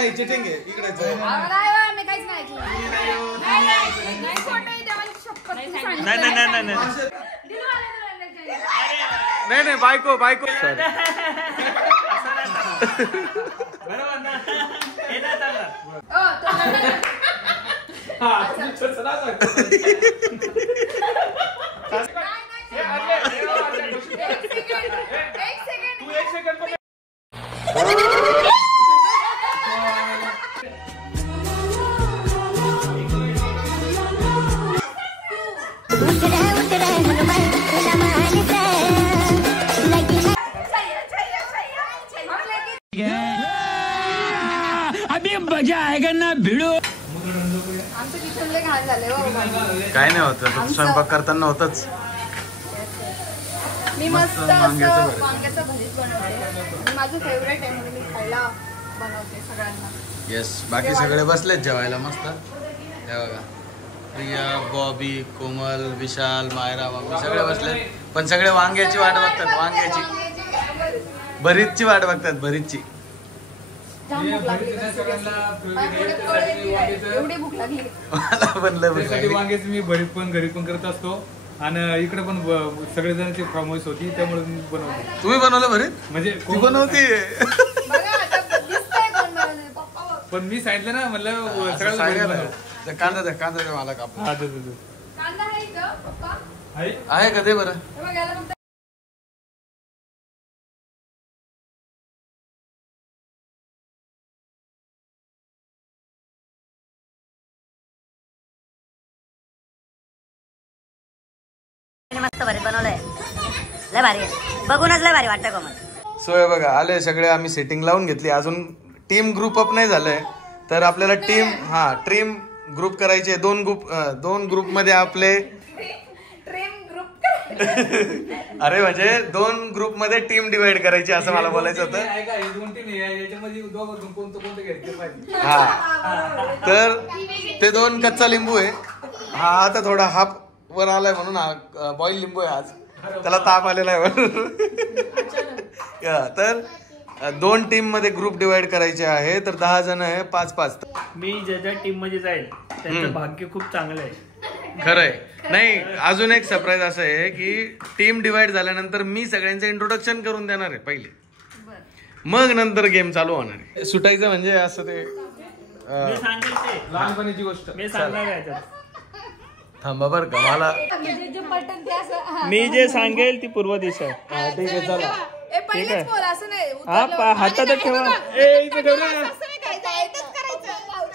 नाही चिटिंग आहे इकडे मी काहीच नाही नाही बायको बायको अभी मजा आएगा ना भिड़ो. काय नाही होत स्वयंपाक करताना होतच. मी मस्त वांग्याचं भरीत बनवते. माझं फेवरेट आहे म्हणून मी खायला बनवते सगळ्यांना. येस बाकी सगळे बसलेत जेवायला मस्त. हे बघा प्रिया बॉबी कोमल विशाल मायरा बाबू सगळे बसलेत पण सगळे वांग्याची वाट बघतात. वांग्याची भरीतची वाट बघतात. भरीतची एवढी भूक लागली मला बनलं वांग्याची मी भरीत पण घरी पण करत असतो आणि इकडे पण सगळेजणांची फॉर्मस होती त्यामुळे मी बनवतो. तुम्ही बनवलं भरीत म्हणजे ती बनवती पण मी सांगितलं ना म्हणलं सगळ्याला कांदा द्या कांदा द्या मला कापून. कांदा आहे इथं पप्पा आहे का ते बरं. मस्त भरीत बनवलंय. लय भारी आहे. बघूनच लय भारी वाटतं कोमल. सो हे बघा आले सगळे. आम्ही सेटिंग लावून घेतली. अजून टीम ग्रुप अप नाही झालंय तर आपल्याला टीम ग्रुप करायचे. दोन ग्रुप मध्ये आपले अरे म्हणजे 2 ग्रुप मध्ये टीम डिवाइड करायची असं मला बोलायचं होतं. हा तर ते 2 कच्चा लिंबू आहे. हा आता थोडा हाफ वर आलाय म्हणून हा बॉईल लिंबू आहे. आज त्याला ताप आलेला आहे. तर 2 टीम मध्ये ग्रुप डिवाइड करायचे आहे. तर 10 जण आहे 5-5. मी ज्या टीम मध्ये जाईल त्यांचं भाग्य खूप चांगलं आहे. खरंय. नाही अजून एक सरप्राईज असं आहे की टीम डिवाइड झाल्यानंतर मी सगळ्यांचं इंट्रोडक्शन करून देणार आहे पहिले. मग नंतर गेम चालू होणार आहे. सुटायचं म्हणजे असं ते लहानपणीची गोष्ट मी सांगणार. थांबा बरं का मला मी जे सांगेल ती पूर्व दिशा. ठीक आहे चला. हा हातात ठेवा.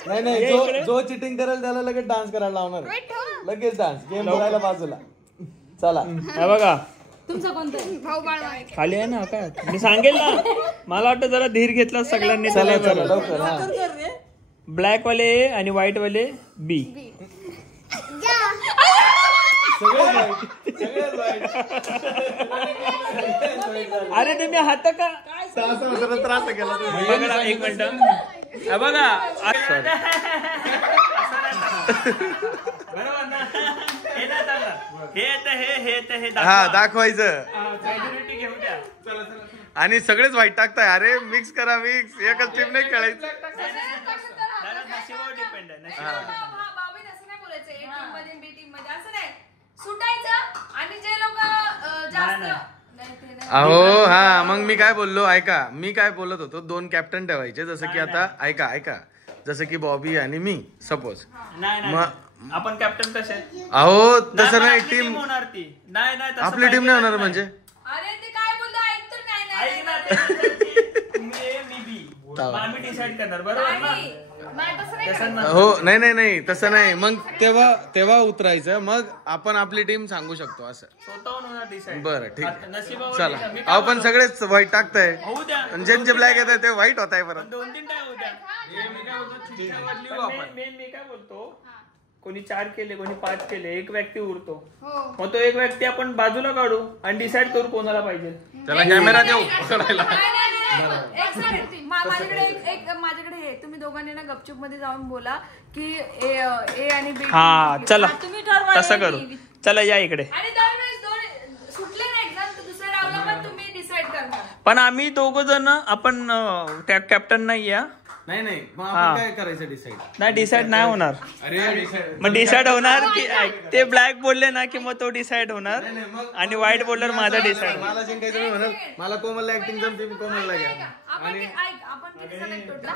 नाही नाही जो चिटिंग करेल त्याला लगेच डान्स करायला लावणार. लगेच डान्स गेम बघायला बाजूला. चला हे बघा तुमचा कोणता खाली आहे ना काय मी सांगेल ना. मला वाटतं जरा धीर घेतला सगळ्यांनी. ब्लॅक वाले ए आणि व्हाईट वाले बी. अरे तुम्ही हात का त्रास केला. एक मिनिट बघा हा दाखवायचं आणि सगळेच वाईट टाकताय. अरे मिक्स करा मिक्स. एकच टीम नाही खेळायचं. अहो हा मग मी काय बोललो ऐका. मी काय बोलत होतो 2 कॅप्टन ठेवायचे. जसं की आता ऐका जसं की बॉबी आणि मी सपोज. मग आपण कॅप्टन कसे. अहो तसं नाही. टीम होणार ती नाही आपली टीम नाही होणार म्हणजे. आम्ही डिसाइड करणार बरोबर. हो नाही तसं नाही. मग तेव्हा उतरायचं. मग आपण आपली टीम सांगू शकतो असं. बरं ठीक आहे चला. अहो पण सगळेच वाईट टाकताय. ज्यांचे ब्लॅक येत आहे ते वाईट होत आहे परत. 2-3 काय होत्या. मी काय बोलतो कोणी 4 केले कोणी 5 केले. एक व्यक्ती उरतो. मग तो एक व्यक्ती आपण बाजूला काढू आणि डिसाइड करू कोणाला पाहिजे. त्याला कॅमेरा देऊ माझ्याकडे हे तुम्ही दोघांनी ना गपचूप मध्ये जाऊन बोला की ए आणि बी. हा चला तसं करू. चला या इकडे. पण आम्ही 2 जण आपण कॅप्टन नाही या. नाही नाही मग आपण काय करायचं डिसाईड? नाही डिसाईड नाही होणार. अरे मग डिसाईड होणार की ते ब्लॅक बोलले ना की मग तो डिसाईड होणार आणि व्हाईट बोलल्यावर माझा डिसाईड. मला जिंकायचं मी म्हणाल मला कोमलला ऍक्टिंग जमते मी कोमलला घ्या. आपण किती जण आहेत total?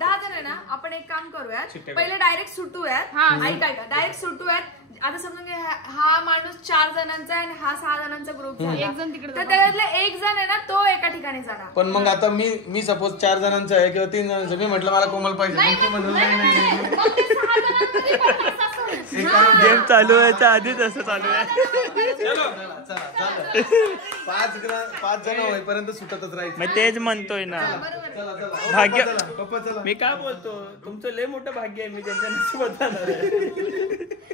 10 जण आहे ना. आपण एक काम करूयात पहिले डायरेक्ट सुटूयात. ऐका डायरेक्ट सुटूयात. आता समजून घे हा माणूस 4 जणांचा आणि हा 6 जणांचा ग्रुप झाला. एक जण तिकडे तर त्याच्यातले एक जण आहे ना तो एका ठिकाणी जाणार. पण मग आता मी सपोज 4 जणांचा आहे किंवा 3 जणांचा मी म्हटलं मला कोमल पाहिजे मग तू म्हणून नाही गेम चालू व्हायच्या आधीच असं चालू आहे. 5 जण होईपर्यंत सुटतच राहायचं. मग तेच म्हणतोय ना भाग्य भाग्य. पप्पा चला. मी काय बोलतो तुमचं लय मोठं भाग्य आहे. मी त्यांच्या नशिबात जाणार आहे.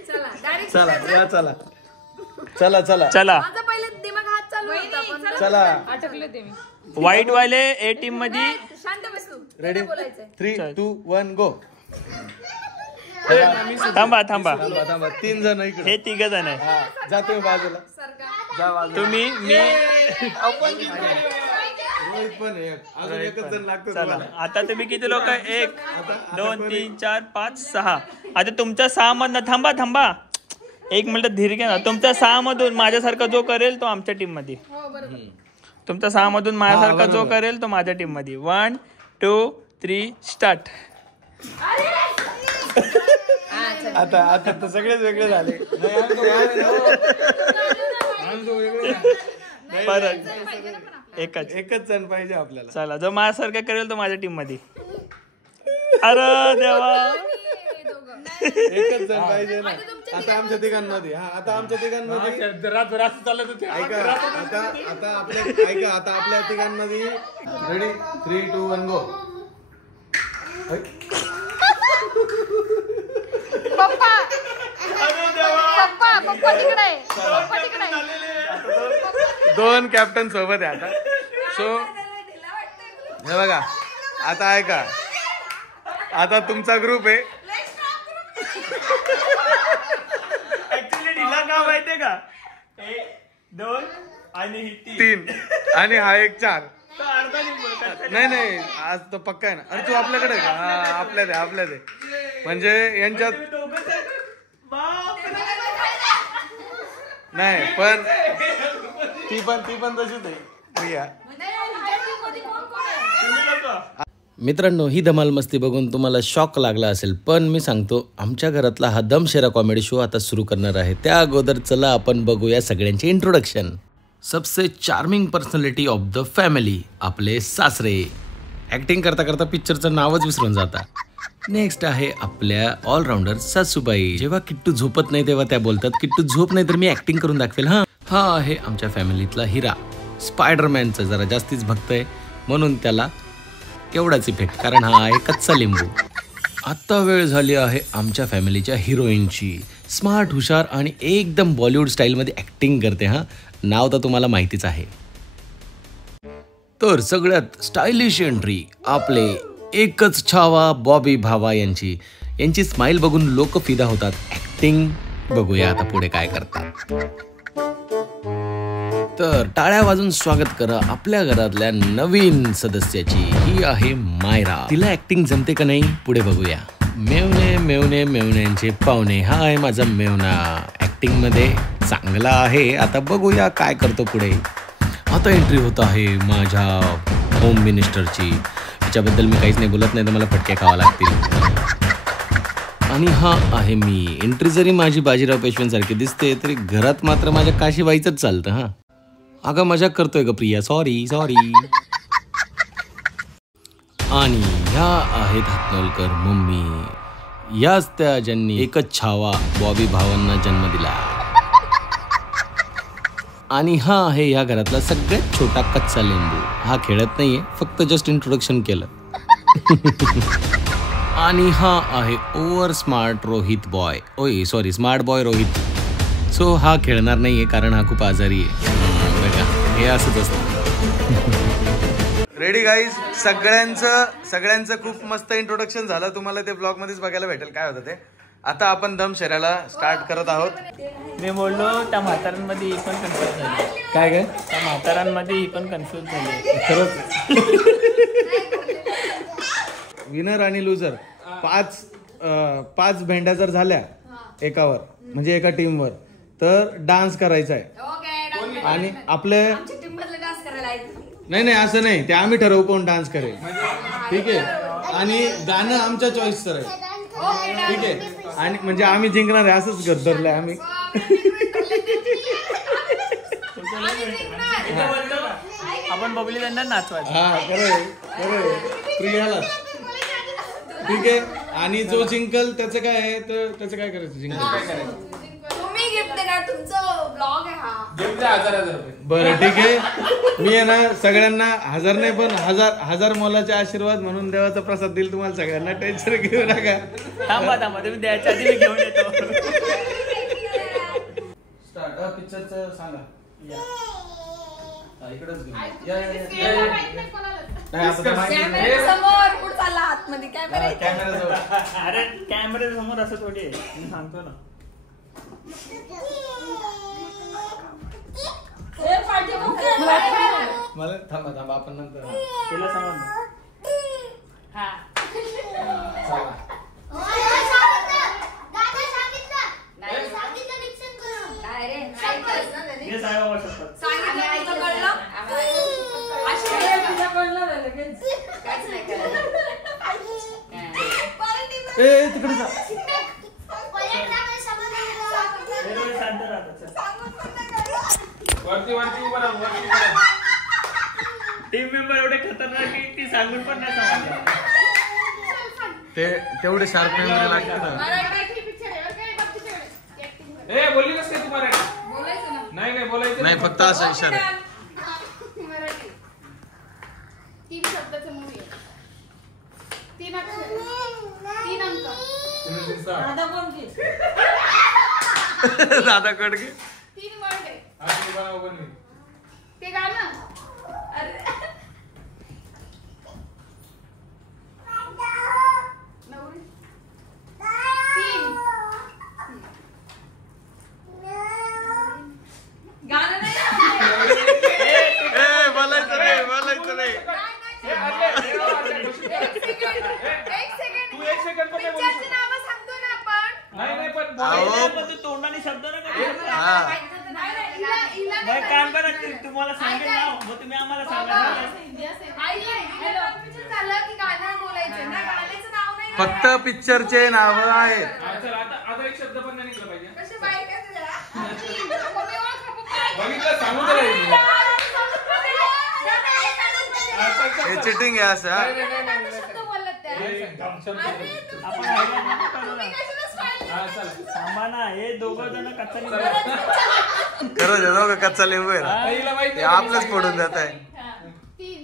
चला डायरेक्ट चला या चला चला चला चला माझा पहिले दिमाग हात चालू होता पण चला आटकले ते मी. व्हाईट वाले ए टीम मध्ये. शांत बस तू. रेडी बोलायचंय. 3 2 1 गो. थांबा थांबा 3 जण इकडे. हे 3 जण आहे. हा जा तुम्ही बाजूला. जा बाजूला. तुम्ही मी रोहित पण आहे. अजून एकच जण लागतो चला तुम्हाला. आता तुम्ही किती लोक? 1 2 3 4 5 6. आता तुमच्या 6 मधनं थांबा 1 मिनिट धीर घ्या ना. तुमच्या 6 मधून माझ्यासारखा जो करेल तो आमच्या टीम मध्ये. तुमच्या 6 मधून माझ्यासारखा जो करेल तो माझ्या टीम मध्ये. 1 2 3 स्टार्ट. आता तर सगळेच वेगळे झाले. परत एकच जण पाहिजे आपल्याला. चला जो माझ्यासारखा करेल तो माझ्या टीम मध्ये. अरे देवा एकच जण पाहिजे ना. आता आमच्या तिघांमध्ये आता आमच्या तिघांमध्ये ऐका आता आपल्या तिघांमध्ये रेडी 3 2 1 गो. पप्पा तिकडे आहे. पप्पा तिकडे आहे. 2 कॅप्टन सोबत आहे आता. सो हे बघा आता ऐका आता तुमचा ग्रुप आहे. ऍक्च्युली ढिला का माहितीये का? 1 2 आणि ही 3 आणि हा एक 4. तो अर्धा निघतो. नाही आज तो पक्का आहे ना. अरे तू आपल्याकडे आहे का? हा आपल्यात आहे. म्हणजे यांच्यात नाही पण ती पण तशीच आहे प्रिया. मित्रांनो ही धमाल मस्ती बघून तुम्हाला शॉक लागला असेल पण मी सांगतो आमच्या घरातला हा दमशेरा कॉमेडी शो आता सुरू करणार आहे. त्या अगोदर चला आपण बघूया सगळ्यांचे इंट्रोडक्शन. सबसे charming personality of the family आपले सासरे. ॲक्टिंग करता करता पिक्चरचं नावच विसरून जाता. नेक्स्ट आहे आपल्या ऑलराऊंडर सासूबाई. जेव्हा किट्टू झोपत नाही तेव्हा त्या बोलतात किट्टू झोप नाही तर मी ॲक्टिंग करून दाखवेल. हा आहे आमच्या फॅमिलीतला हिरा. स्पायडरमॅनचा जरा जास्तीच भक्त आहे म्हणून त्याला केवढाच इफेक्ट कारण हा आहे कच्चा लिंबू. आत्ता वेळ झाली आहे आमच्या फॅमिलीच्या हिरोईनची. स्मार्ट हुशार आणि एकदम बॉलिवूड स्टाईलमध्ये ॲक्टिंग करते. नाव तर तुम्हाला माहितीच आहे. तर सगळ्यात स्टायलिश एंट्री आपले एकच छावा बॉबी भावा यांची स्माईल बघून लोक फिदा होतात. ॲक्टिंग बघूया आता पुढे काय करतात. तर टाळ्या वाजून स्वागत करा आपल्या घरातल्या नवीन सदस्याची. ही आहे मायरा. तिला ऍक्टिंग जमते का नाही पुढे बघूया. मेवणे मेवणे मेवण्यांचे पाहुणे. हा आहे माझा मेवणा. ऍक्टिंग मध्ये चांगला आहे. आता बघूया काय करतो पुढे. आता एंट्री होत आहे माझ्या होम मिनिस्टरची. त्याच्याबद्दल मी काहीच नाही बोलत नाही तर मला फटके खावा लागतील. आणि हा आहे मी. एंट्री जरी माझी बाजीराव पेशव्यांसारखी दिसते तरी घरात मात्र माझ्या काशीबाईचंच चालतं. अगं मजाक करतोय ग प्रिया. सॉरी. आणि ह्या आहेत हातनोलकर मम्मी. याच त्या ज्यांनी एकच छावा बॉबी भावांना जन्म दिला. आणि हा आहे ह्या घरातला सगळ्यात छोटा कच्चा लिंबू. हा खेळत नाहीये फक्त जस्ट इंट्रोडक्शन केलं. आणि हा आहे over smart Rohit boy. Smart boy Rohit. So हा खेळणार नाहीये कारण हा खूप आजारी आहे. हे असंच असतं. Ready guys. सगळ्यांचं खूप मस्त इंट्रोडक्शन झालं. तुम्हाला ते ब्लॉग मध्येच बघायला भेटेल काय होतं ते. आता आपण दमशेऱ्याला स्टार्ट करत आहोत. मी बोललो त्या म्हातारांमध्ये ही पण कन्फ्युज झाली. काय त्या म्हातारांमध्ये ही पण कन्फ्युज झाली. खरंच विनर आणि लुझर 5 भेंड्या जर झाल्या एकावर म्हणजे एका टीमवर तर डान्स करायचा आहे. आणि आपले नाही असं नाही, ते आम्ही ठरवू कोण डान्स करेल. ठीक आहे. आणि गाणं आमच्या चॉईसचं आहे. ठीक आहे. आणि म्हणजे आम्ही जिंकणार आहे असंच धरलंय आम्ही. आपण बबली त्यांना नाचवायचं. हा खरंय प्रियाला. ठीक आहे. आणि जो जिंकल त्याचं काय आहे तर त्याचं काय करायचं, जिंकल काय करायचं तुम्ही गिफ्ट देणार, तुमचं ब्लॉग आहे हा. 1000 बरं ठीक आहे. मी आहे ना सगळ्यांना 1000 नाही पण 1000 मोलाचे आशीर्वाद म्हणून देवाचा प्रसाद देईल तुम्हाला सगळ्यांना. टेन्शन घेऊ नका. थांबा तुम्ही द्यायच्या आधी मी घेऊन येतो. स्टार्ट. पिक्चरचं सांगा. इकडेच समोर कुठं चालला आतमध्ये कॅमेरा. अरे कॅमेरा समोर असं थोडी आहे, मी सांगतो ना. मला थांबा आपण नंतर तिला समज तिकडे जा. टीम मेंबर एवढे खतरनाक की ती सांगून पण नाही समजलं. ते तेवढे शार्प मेमरी लागते ना. बोलली कसं काय तुम्हाला? नाही बोलायचं नाही, फक्त असा इशारा. 3 शब्दाचं मूवी आहे. 3 अक्षर 3 अंक. दादा कडके 3 वर्ड आहे. ते गाणं. अरे नवरी 3 गाणं नाही. बोलायचं नाही. एक सेकंड पिक्चरची नावं सांगतो ना आपण. तोंडाने शब्द नाही काम करा, तुम्हाला सांगेल ना मग तुम्ही आम्हाला सांगा. झालं की गाणं बोलायचं ना, गाण्याचं नाव नाही. फक्त पिक्चरचे नाव आहेत. आता एक शब्द पण नाही निघला पाहिजे. कसे बाईक आहे तुझ्या? बघितलं सांगू तर हे चिटिंग आहे असं. शब्द बोलत त्या. थांबा ना, हे दोघं जण कच्चा खरंच आहे दोघं कच्चा लिंबू आहे ना. हे आपलंच पडून जात आहे. 3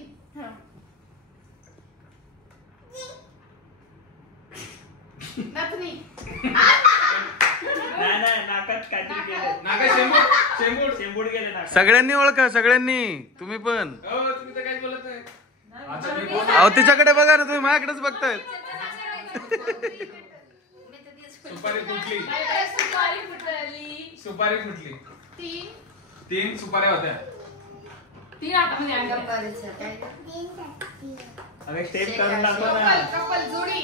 नथनी. नाही नाकात काहीतरी गेले. नाका शेंबूड गेले नाका. सगळ्यांनी ओळखा, सगळ्यांनी. तुम्ही पण. तुम्ही तर काहीच बोलत नाही. अहो तिच्याकडे बघा ना, तुम्ही माझ्याकडेच बघताय. सुपारी फुटली. सुपारी फुटली. 3 सुपाऱ्या होत्या. 3 आतमध्ये अंगात करायचं. अरे स्टेप करून दाखव ना. कपल जोडी.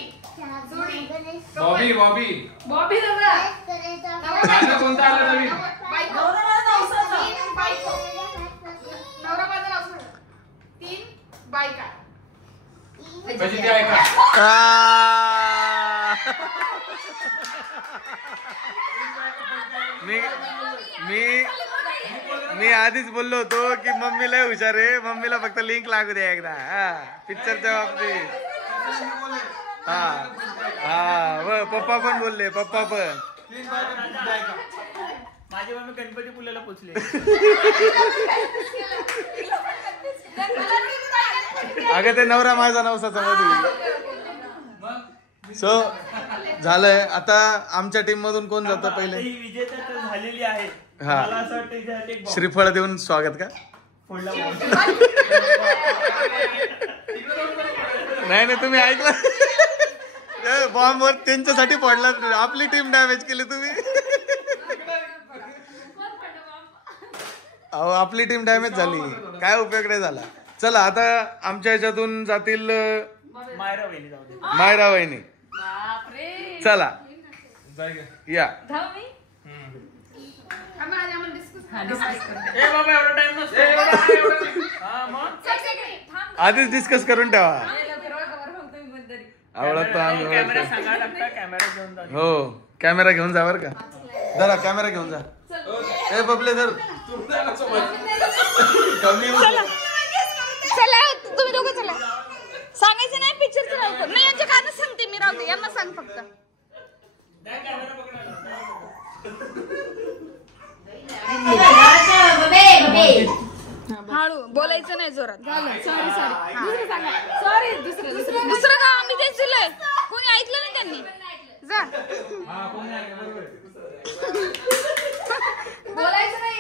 बॉबी दादा. गाणं कोणतं आलं नवीन? नवरा बाजार असं 3 बायका. म्हणजे ते ऐका. मी आधीच बोललो होतो की मम्मीला हुशार आहे, मम्मीला फक्त लिंक लागू द्या एकदा. पिक्चरच्या बाबतीत. पप्पा पण बोलले. पप्पा पण. माझी मम्मी गणपती पुलेला पोचले. अगं ते नवरा माझा नवसाचा मध्ये. सो झालंय. आता आमच्या टीम मधून कोण जातं पहिले? ही विजेता तर झालेली आहे. हा. मला असं वाटतं हिच्यासाठी एक श्रीफळ देऊन स्वागत का? फोडला नाही तुम्ही ऐकलं. बॉम्ब वर त्यांच्यासाठी पडला. आपली टीम डॅमेज केली तुम्ही. अहो आपली टीम डॅमेज झाली, काय उपयोग नाही झाला. चला आता आमच्या ह्याच्यातून जातील मायरा वहिनी जाऊ दे. मायरा वहिनी. बापरे. चला या. ए बाबा एवढा टाइम नसतो. हा मग आधीच डिस्कस करून ठेवा. आवडतो कॅमेरा सांगा लागता. कॅमेरा घेऊन जा. हो कॅमेरा घेऊन जा बरं का. जरा कॅमेरा घेऊन जा. ए बबले धर. कमी चला तुम्ही दोघं चला. सांगायचं नाही पिक्चरचं लवकर. नाही यांच्या कानच सांगते मी. राहू दे यांना सांग फक्त. हळू बोलायचं नाही जोरात. सॉरी दुसरं का आम्ही तेच दिलंय. कोणी ऐकलं नाही त्यांनी. जा बोलायचं नाही.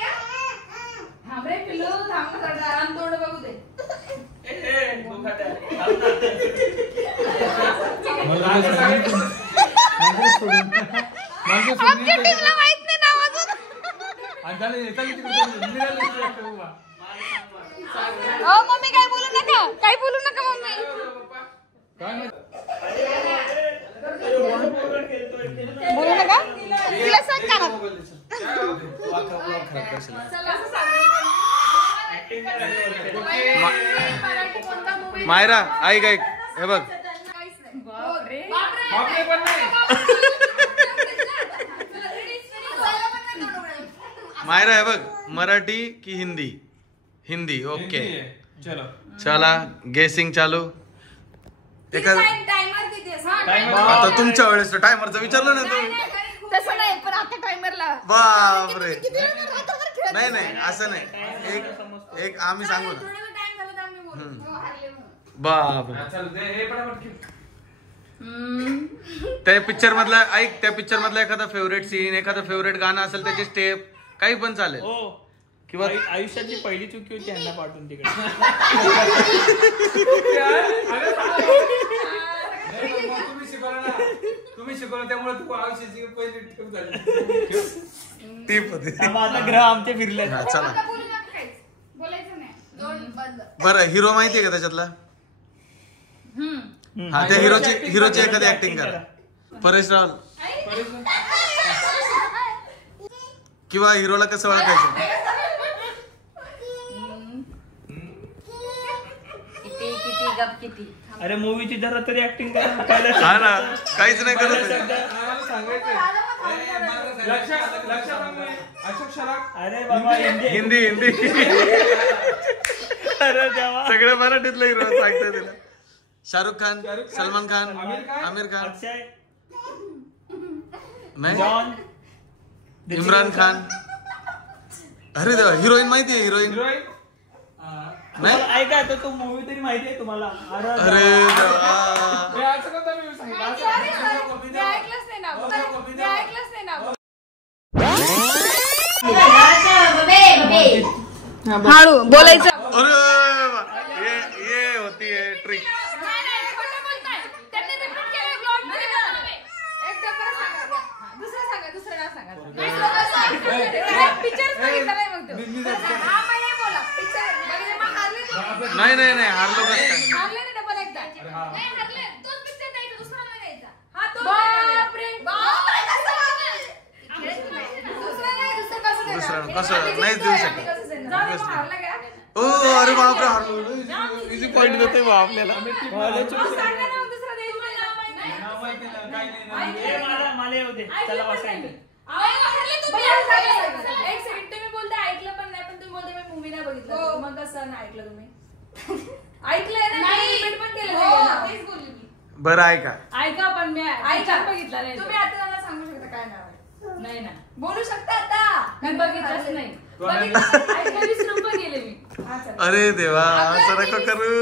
थांबरे पिल्लू थांब. आराम तोड बघू दे. आमच्या टीमला माहित नाही नाव अजून. मम्मी काय बोलू नका. काय बोलू नका मम्मी. बोलू नका. तिला सांग का मायरा ऐक ऐक हे बघ. मायरा हे बघ मराठी की हिंदी. हिंदी ओके. चला गेसिंग चालू. आता तुमच्या वेळेस टायमरचं विचारलं ना तू. तसं नाही पण आता टायमरला. बापरे. नाही नाही असं नाही. एक आम्ही सांगू ना. बापरे. त्या पिक्चर मधला ऐक. त्या पिक्चर मधला एखादा फेवरेट सीन एखादा फेवरेट गाणं असेल त्याची स्टेप काही पण चालेल. किंवा आयुष्यातली पहिली चुकी होती यांना पाठवून तिकडे. तुम्ही शिकवलं त्यामुळे तू आयुष्याची पहिली टिप झाली. आता ग्रह आमचे फिरले. चला बरं हिरो माहितीये का त्याच्यातला. हा त्या हिरोची एखादी ऍक्टिंग करा. परेश रावल. किंवा हिरोला कसं ओळखायचं. अरे मूवीची जरा तरी ऍक्टिंग करा. हा ना काहीच नाही करत. अरे बाबा हिंदी हिंदी. अरे देवा. सगळे मराठीतले हिरो सांगते तिला. शाहरुख खान सलमान खान आमिर खान नाही इम्रान खान. अरे देवा हिरोईन माहितीये. हिरोईन नाही ऐका तर तो मूवी तरी माहितीये तुम्हाला. अरे देवा. हळू बोलायचं. अरे ये होती है ट्रिक. नाही नाही नाही हारलो कसं दुसरा कसं नाहीच देऊ शकत. ओ अरे बापरे हारलो. इझी पॉइंट देते बा आपल्याला. मला येऊ दे. चला बसायचं. तुम्ही बोलते ऐकलं पण नाही. पण तुम्ही बोलते मी मूवी नाही बघितलं. मग कसं नाही ऐकलं तुम्ही. ऐकलंय ना. रिपीट पण केलं. तेच बोलली मी. बरं ऐका. ऐका पण मी ऐका बघितलं नाही. तुम्ही आता मला सांगू शकता काय नाव आहे. नाही ना बोलू शकता आता. मी बघितलंच नाही. विसरून पण गेले मी. अरे देवा असं नको करू.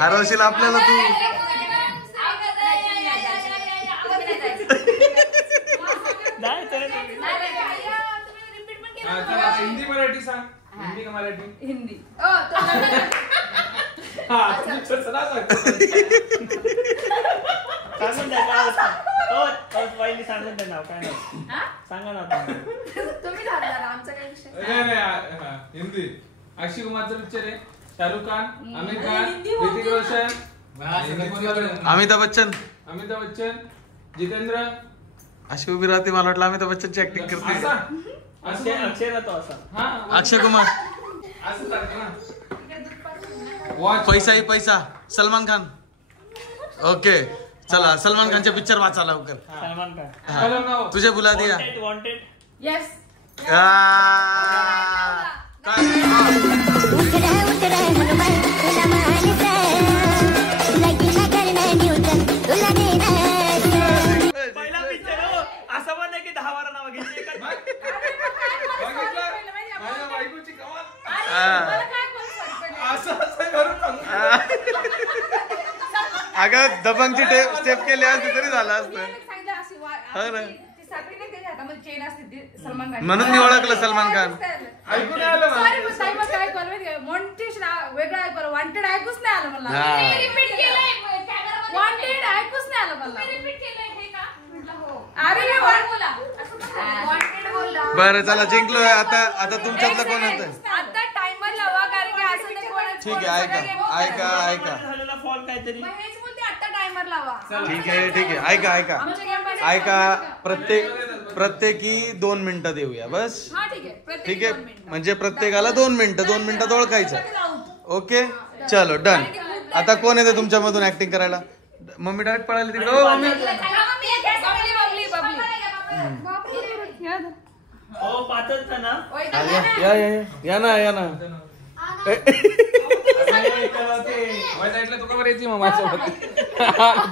हरवशील आपल्याला तू. हिंदी मराठी सांग. हिंदी का मराठी. हिंदी. सांगून द्या काय होतं. पहिली सांगून द्या नाव काय नाव सांगा ना. तुम्ही आमचा काय विषय. हिंदी. अक्षय कुमारचा पिक्चर आहे. शाहरुख खान आमिर खान ऋतिक रोशन अमिताभ बच्चन जितेंद्र अशी उभी राहते, मला वाटलं अमिताभ बच्चनची ऍक्टिंग करते. अक्षय राहतो असा. अक्षय कुमार. पैसा ही पैसा. सलमान खान. ओके चला सलमान खानचे पिक्चर वाचा लवकर. सलमान खान. तुझे बुला दिया. वॉन्टेड. येस. पहिला पिक्चर असं पण नाही की 10-12 नाव घेतली. अगं दबंगची स्टेप केली असती तरी झालं असतं. म्हणून मी ओळखलं सलमान खान. वेगळं आहे, वॉन्टेड ऐकूच नाही आलं मला. वॉन्टेड ऐकूच नाही आलं मला. अरे बरं चला जिंकलोय. आता तुमच्यातलं कोण होतं? आता टाइमर लावा, कारण की असं नाही कोणाचं. ठीक आहे ऐका. झालेला फॉल काहीतरी. हेच बोलते, आता टाइमर लावा. ठीक आहे ऐका आमच्या game मध्ये- प्रत्येकी 2 मिनिटं देऊया बस. हा ठीक आहे. प्रत्येकी ठीक आहे 2 मिनिटं. म्हणजे प्रत्येकाला 2 मिनिटात ओळखायचं. ओके चलो डन. आता कोण येते तुमच्यामधून ऍक्टिंग करायला? मम्मी डायरेक्ट पळाली तिकडे. हो मम्मी. बबली. हो पाचच ना. या ना तू का यायची मग माझ्यासोबत?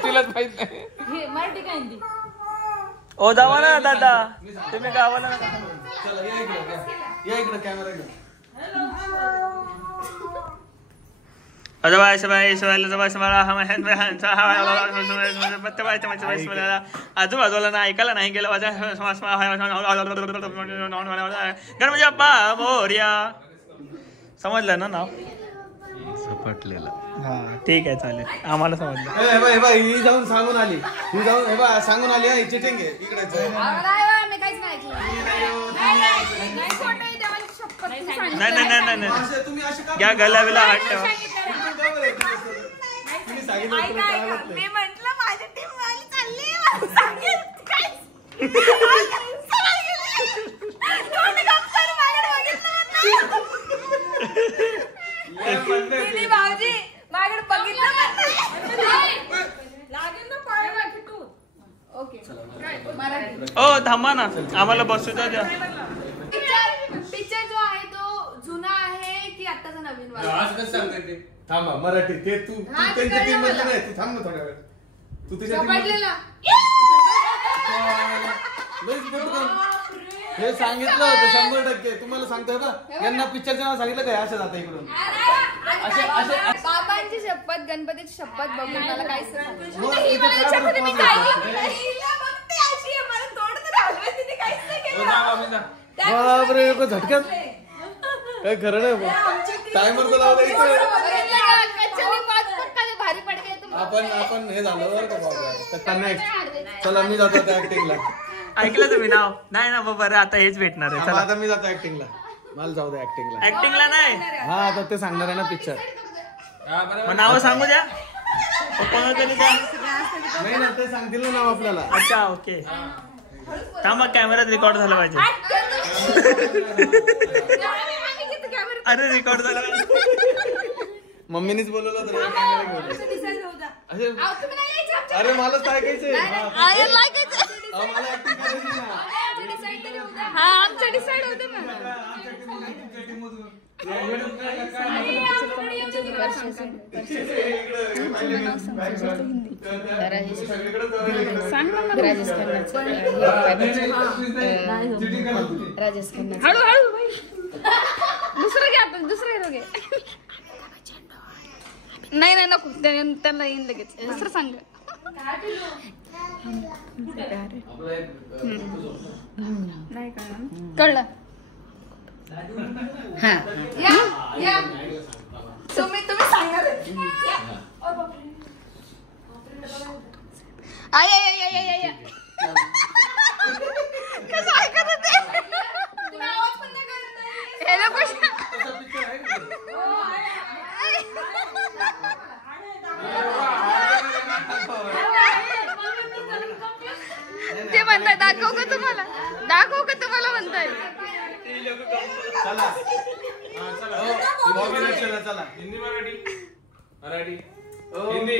तिलाच माहित नाही. मराठी काय हिंदी? ओ जावा ना दादा, तुम्ही गावाला नका. चला या इकडे कॅमेरा घेऊन. आजूबाजूला ना ऐकायला नाही गेलं. गणपती बाप्पा मोरया. समजलं ना नाव? झपटलेला. हा ठीक आहे चालेल, आम्हाला समजलं. ही जाऊन सांगून आली. सांगून आली. चिटिंग आहे इकडे. मी काहीच नाही ऐकलं. नाही तुम्ही अशी का या गल्ला हात ठेवा. तुम्ही सांगितलं तुला कळालं नाही. मी म्हंटल माझी टीम वाली चालली. भाऊजी माझ्याकडे बघितलं. ओके ओ थांबा ना, आम्हाला बसू द्या. पिक्चर जो आहे तो जुना आहे की आत्ताचा नवीन वाला? आज कसं सांगते ते? थांबा मराठी. ते तू त्यांच्या टीम मध्ये नाही. तू थांब ना थोड्या वेळ. तू त्याच्या team मध्ये- झोपडलेला. हे सांगितलं होतं 100%. तुम्हाला सांगतोय बा, यांना पिक्चरचं नाव सांगितलं काय? असं जातं इकडून. बाबांची शपथ, गणपतीची शपथ बघून मला काय बापरे झटक्यात काय खरं नाही. टायमर तर लावला इथं. भारी पडके. आपण हे झालं बरं का बाबा. तर नेक्स्ट चला मी जातो त्या ऍक्टिंगला. ऐकलं तुम्ही नाव? नाही ना बरं, आता हेच भेटणार आहे. चला आता मी जातो ऍक्टिंगला. मला जाऊ दे ऍक्टिंगला. ऍक्टिंगला नाही. हा आता ते सांगणार आहे ना पिक्चर. मग नाव सांगू द्या. कोणातरी द्या. नाही ना ते सांगतील ना नाव आपल्याला. अच्छा ओके. थांबा कॅमेरात रेकॉर्ड झालं पाहिजे. अरे रेकॉर्ड झाला. मम्मीनीच बोलवलं होतं ना कॅमेरा घेऊन. अरे मलाच ऐकायचंय. मला ऍक्टिंग करायची ना. आमचं डिसाइड होतं ना. राजेश खन्ना. हळूहळू दुसरं घ्या, दुसरं हिरो घे. नाही नको, त्यांना येईन लगेच. दुसरं सांग. नाही कळलं. हा तुम्ही सांगणार. कसं ऐकत होते? आवाज पण नाही करत. हे लोक म्हणताय दाखव का तुम्हाला म्हणताय चला चला हिंदी मराठी हिंदी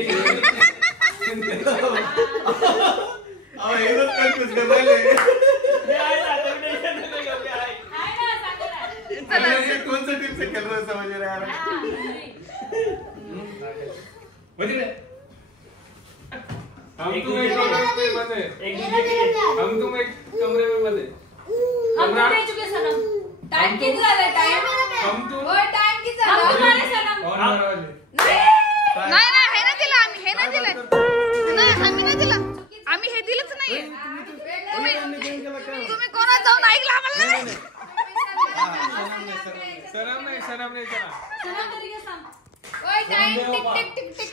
कौन सा टीम से खेल रहे हो समझ रहे यार हम तुम एक कमरे में बंद है हम ले चुके सनम टाइम किती झाला टाइम हम तुम टाइम किती झाला तुम्हारे सनम नाही हे ना दिलं आम्ही हे नाही दिलं नाही आम्ही नाही दिलं आम्ही हे दिलंच नाही तुम्ही कोणात जाऊन ऐकलं आम्हाला नाही सनम नहीं चला सनम तरीके सांग ओय time tick tick tick tick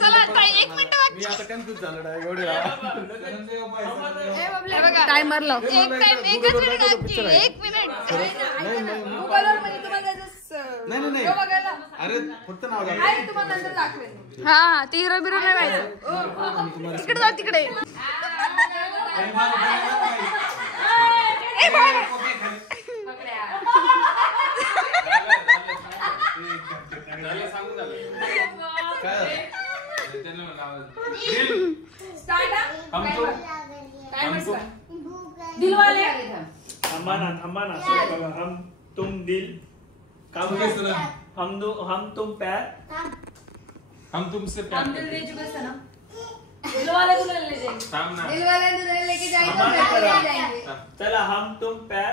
चला ताई, 1 मिनिट मी आता कन्फ्यूज झालो एवढे टायमर लाव एक टाइम एकच मिनिट आजची 1 मिनिट गुगलवर म्हणजे तुम्हाला नाही बघायला अरे फक्त नाव आहे तुम्हाला नंतर दाखवेन हा ती हिरो बिरो नाही पाहिजे तिकडे जा तिकडे ए बाय दिलवाले थांबा ना हम तुम दिल काम कैसे ना हम तुम प्यार हम तुमसे प्यार हम दिल दे चुके सनम दिलवाले दुल्हन ले जाएंगे सामना दिलवाले दुल्हन लेके जाएंगे हमारा घर करा। ले जाएंगे चला हम तुम प्यार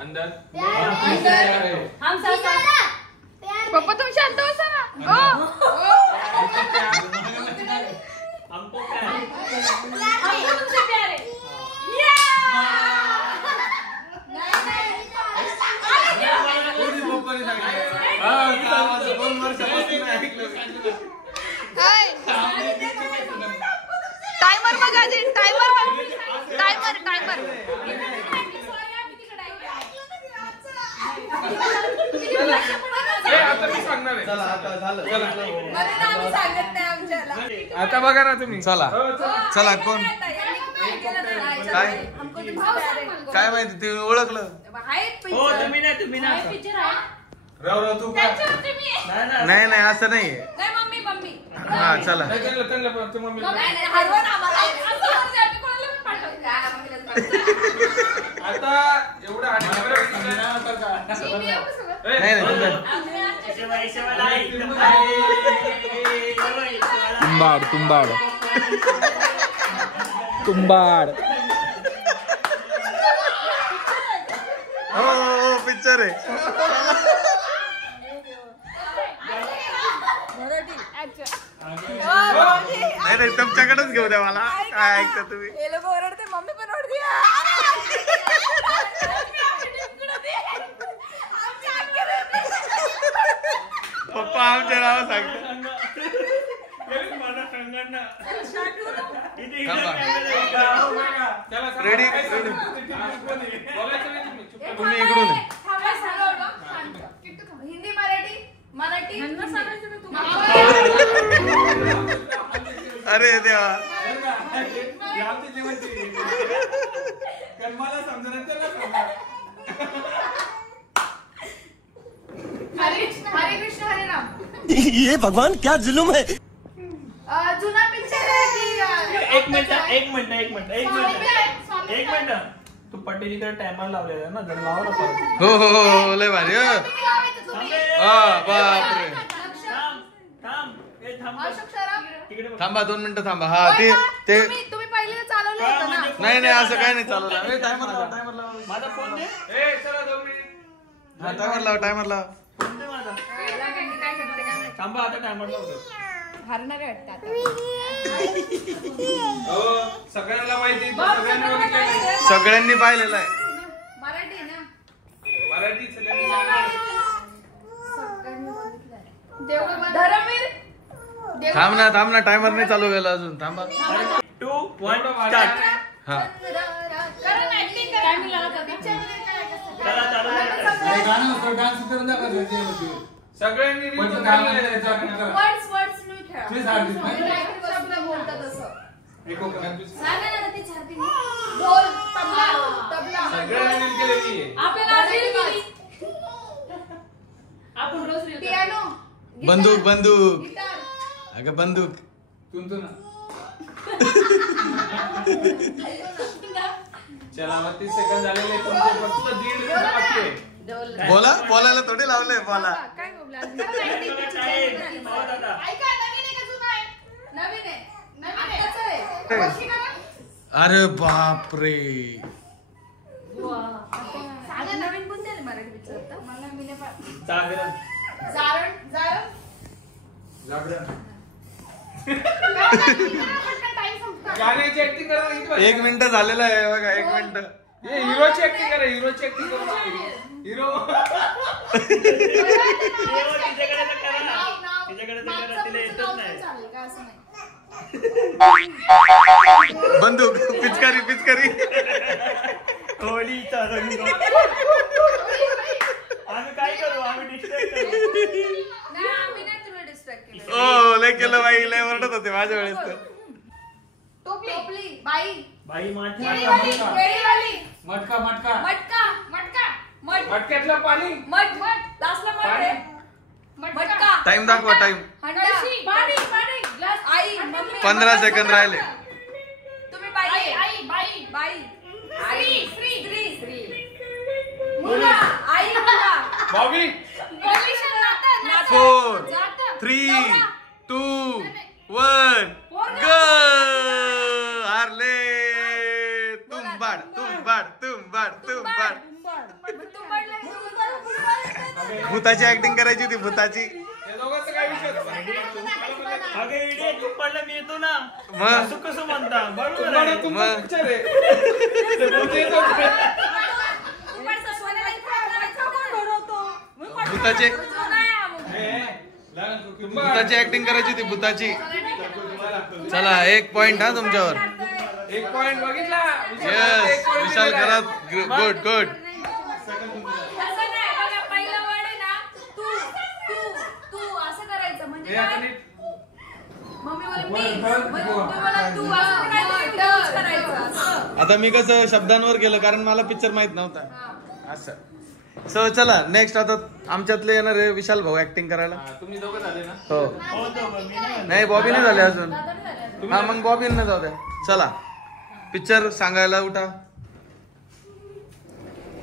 अंदर हम साथ पप्पा तुम्ही शांत बसा ना हमको प्यार हमको तुमसे प्यार है टायमर बघा टायमर चला आता झालं आता बघा ना तुम्ही चला चला कोण काय माहिती ते ओळखलं हो तुम्ही ना राव तू काय नाही असं नाहीये मम्मी हा चला मम्मी आता एवढं नाही तुंबाड हो पिक्चर आहे नाही तुमच्याकडेच घेऊ द्या मला काय ऐकता तुम्ही हे लोक ओरडते मम्मी पण ओरडते पप्पा आमच्या नाव सांगते रेडी तुम्ही इकडून आहे. हिंदी मराठी अरे देवा मला समजणार हरे कृष्ण हरे राम ये भगवान क्या जुलुम है जुना पिक्चर आहे एक मिनिट तू पटेलीकडे टायमर लावलेला ना जर लाव ना परत हो लय भारी हो. बापरे थांबा 2 मिनिटं थांबा हा ते तुम्ही पहिले चालवलं होतं ना नाही असं काय नाही चालवलं टायमर लाव माझा फोन दे चला 2 मिनिट हा टायमर लाव फोन दे माझा थांबा आता टायमर लावतो हरणार आहे वाटतं आता हो सगळ्यांना माहिती सगळ्यांनी बघितलं सगळ्यांनी पाहिलेलं आहे मराठी ना मराठी सगळ्यांनी धर्मवीर थांब ना टायमर नाही चालू केला अजून थांबा 2 1 स्टार्ट हा सगळ्यांनी वर्ड्स नाही खेळा शब्द बोलतात असं सांगा ना ती छाती ढोल तबला तबला आपल्याला आपण रोज पियानो बंदूक अगं बंदूक चला 32 सेकंद झालेले तुमचे फक्त 1.5 मिनिट बाकी आहे. बोलायला थोडी लावलंय बोला. काय बोलला ऐका नवीन आहे का जुना आहे नवीन आहे आताच आहे अरे बापरे साधं नवीन कोणते आहे मराठी पिक्चर आता मला मी नाही जागरण गाण्याची ऍक्टिंग करा. 1 मिनिट झालेलं आहे बघा 1 मिनिट. हिरोची ऍक्टिंग करा. हिरोची ऍक्टिंग करू हिरो बंदूक पिचकारी होळीचा रंग आम्ही काय करू आम्ही डिस्ट्रॅक्ट करू आम्ही नाही तुला डिस्ट्रॅक्ट केलं ओ लय केलं बाई लय ओरडत होते माझ्या वेळेस तर. टोपली बाई केळीवाली मटका मटक्यातलं पाणी लास्टला मटका टाइम दाखवा टाइम. पाणी ग्लास आई मम्मी 15 सेकंद राहिले. तुम्ही बाई श्री मुला आई मुला बॉबी 4 3 2 1 गो हारले. तुंबाड भूताची ऍक्टिंग करायची होती भूताची. या दोघांचा काय विषय होता? अगे इडियट तू पडला मी येतो ना मग असं कसं म्हणता बरोबर आहे. तुमचा पिक्चर आहे. भूताची ऍक्टिंग करायची होती भूताची. चला 1 पॉइंट हा तुमच्यावर. 1 पॉइंट बघितला. येस विशाल खरात गुड. असं करायचं म्हणजे काय मम्मी मला तू असं करायचं. आता मी कसं शब्दांवर गेलो कारण मला पिक्चर माहित नव्हता असं. सो चला नेक्स्ट आता आमच्यातले येणार आहे विशाल भाऊ ऍक्टिंग करायला. तुम्ही दोघं झाले ना. हो नाही बॉबी नाही झाले अजून. हा मग बॉबी नाही जाऊ द्या. चला पिक्चर सांगायला उठा.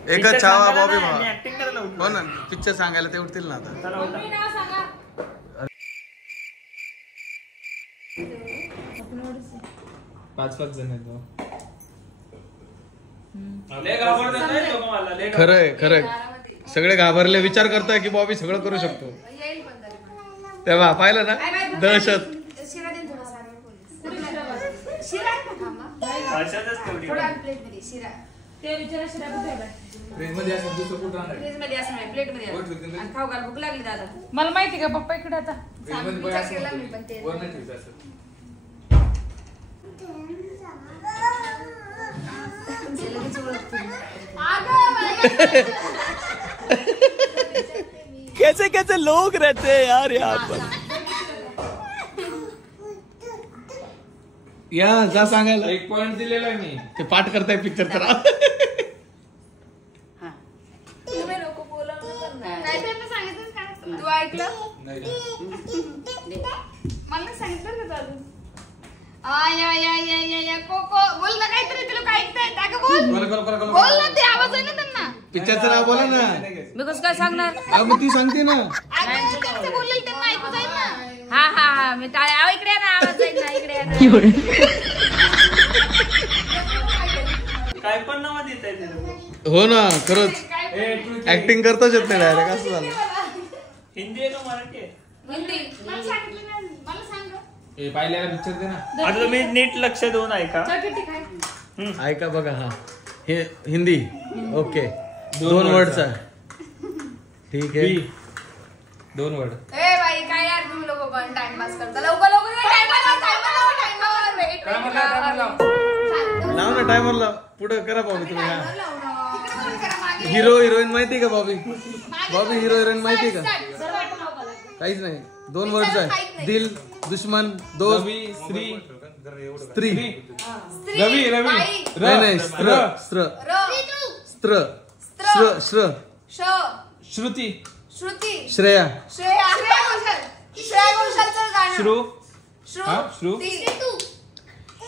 एकच छावा बॉबी भाऊ. ऍक्टिंग करायला उठलो. हो ना पिक्चर सांगायला ते उठतील ना आता. चला उठा. 5 जण आहेत. खरंय सगळे घाबरले विचार करताय की बॉबी सगळं करू शकतो. तेव्हा पाहिलं ना दहशत. मला माहिती का पप्पा इकडे आता कैसे लोग रहते हैं यार यहाँ पर. या जा सांगायला. 1 पॉइंट दिलेला आहे मी. ते पाठ करताय पिक्चर तर. तुम्ही लोक तू ऐकलं मला सांगितलं का अजून कोको बोल ना काहीतरी तुला काय ऐकताय बोल ना ते आवाज आहे ना त्यांना. पिक्चरचं नाव बोला ना. मी कसं काय सांगणार मग ती सांगते ना. त्यांचं बोललेलं त्यांना ऐकू जाईल ना. हा मी इकडे ना आवाज जाईल ना इकडे काय पण नाव देत आहे. हो ना खरंच ऍक्टिंग करताच येत नाही डायरेक्ट असं झालं. हिंदी आहे का मराठी आहे. हिंदी मला सांगितलं ना मला सांग पाहिलेला पिक्चर दे ना. आता तुम्ही नीट लक्ष देऊन ऐका. ऐका बघा हा हे हिंदी ओके 2 वर्डचा ठीक आहे. 2 वर्ड. ए बाई काय यार तुम्ही लोक पण टाइम पास करता लवकर लाव ना टायमर लाव पुढे करा बॉबी तुम्ही. हा हिरो हिरोईन माहिती का बॉबी हिरो हिरोईन माहिती का. काहीच नाही 2 वर्डचा आहे. दिल दुश्मन दोस्त श्री स्त्री. रवी रवी बाई. नाही नाही स्त्र स्त्र स्त्र श्र श्र श्रुती श्रुती श्रेया श्रेया घोषालचं गाणं श्रू श्रु हा श्रू ती.